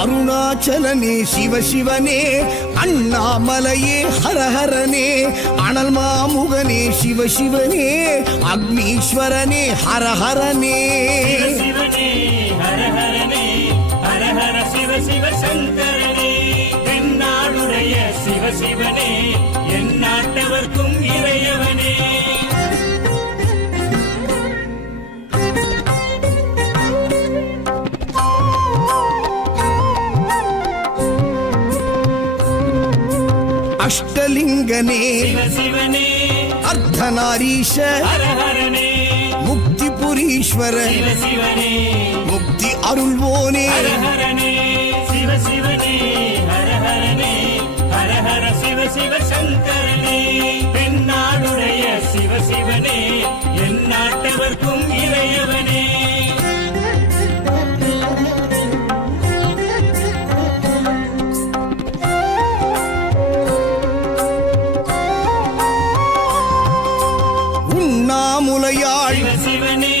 அருணாச்சலனே சிவசிவனே, அண்ணாமலையே ஹரஹரனே, அனல் மாமுகனே சிவசிவனே, அக்னீஸ்வரனே ஹரஹரனே. சிவசிவனே ஹரஹரனே, ஹரஹர சிவ சிவ சங்கரனே, தென்னாடுடைய சிவசிவனே, என் நாட்டவர்க்கும் இறையவனே. அஷ்டலிங்கனே சிவசிவனே, அர்த்தநாரீஷ ஹரஹரனே, முக்திபுரீஸ்வர சிவசிவனே, முக்தி அருள்வோனே. ஹரஹரனே சிவசிவனே, ஹரஹரனே, ஹரஹர சிவ சிவ சங்கரனே, தென்னாடுடைய சிவசிவனே, என் நாட்டவர்க்கும் இறையவனே. உண்ணாமுலையாள் சிவசிவனே,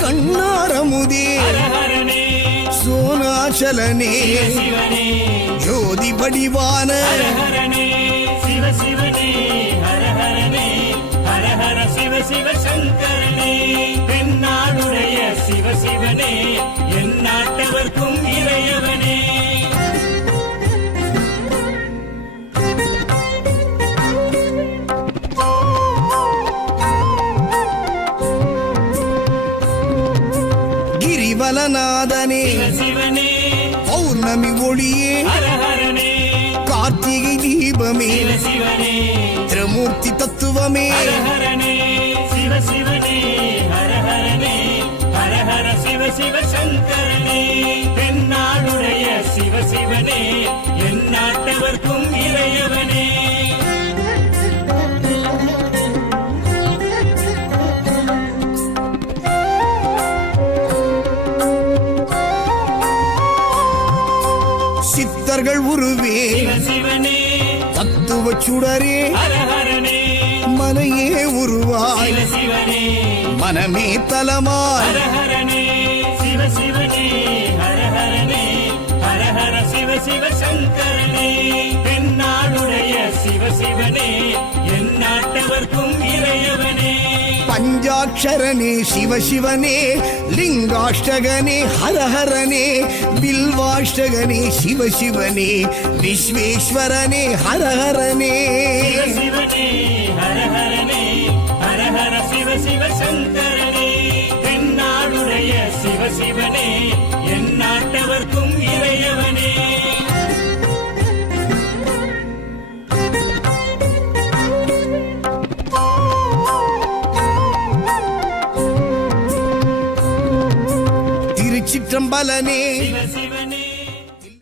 கண்ணாரமுதே ஹரஹரனே, சோனாச்சலனே சிவசிவனே, ஜோதி வடிவான ஹரஹரனே சிவசிவனே, ஹரஹரனே, ஹரஹர சிவ சிவ சங்கரனே, தென்னாடுடைய சிவசிவனே, என் நாட்டவர்க்கும் இறையவனே. கிரிவலநாதனே சிவசிவனே, பௌர்ணமி ஒளியே ஹரஹரனே, கார்த்திகை தீபமே சிவசிவனே, திரமூர்த்தி தத்துவமே. ஹரஹரனே சிவசிவனே, ஹரஹரனே, ஹரஹர சிவ சிவ சங்கரனே, தென்னாடுடைய சிவசிவனே, என் நாட்டவர்க்கும் இறையவனே. சித்தர்கள் உருவே சிவசிவனே, தத்துவ சுடரே ஹரஹரனே, மனையே உருவாய் சிவசிவனே, மனமே தலமாய். ஹரஹரனே சிவசிவனே, ஹரஹரனே, ஹரஹர சிவ சிவ சங்கரனே, தென்னாடுடைய சிவசிவனே, என் நாட்டவர்க்கும் இறையவனே. பஞ்சாட்சரனே சிவசிவனே, லிங்காஷ்டகனே ஹரஹரனே, பில்வாஷ்டகனே சிவசிவனே, விஸ்வேஸ்வரனே ஹரஹரனே. சிவசிவனே, ஹரஹரனே, ஹரஹர சிவ சிவ சங்கரனே, தென்னாடுடைய சிவசிவனே, என் நாட்டவர்க்கும் இறையவனே. திருச்சிற்றம்பலனே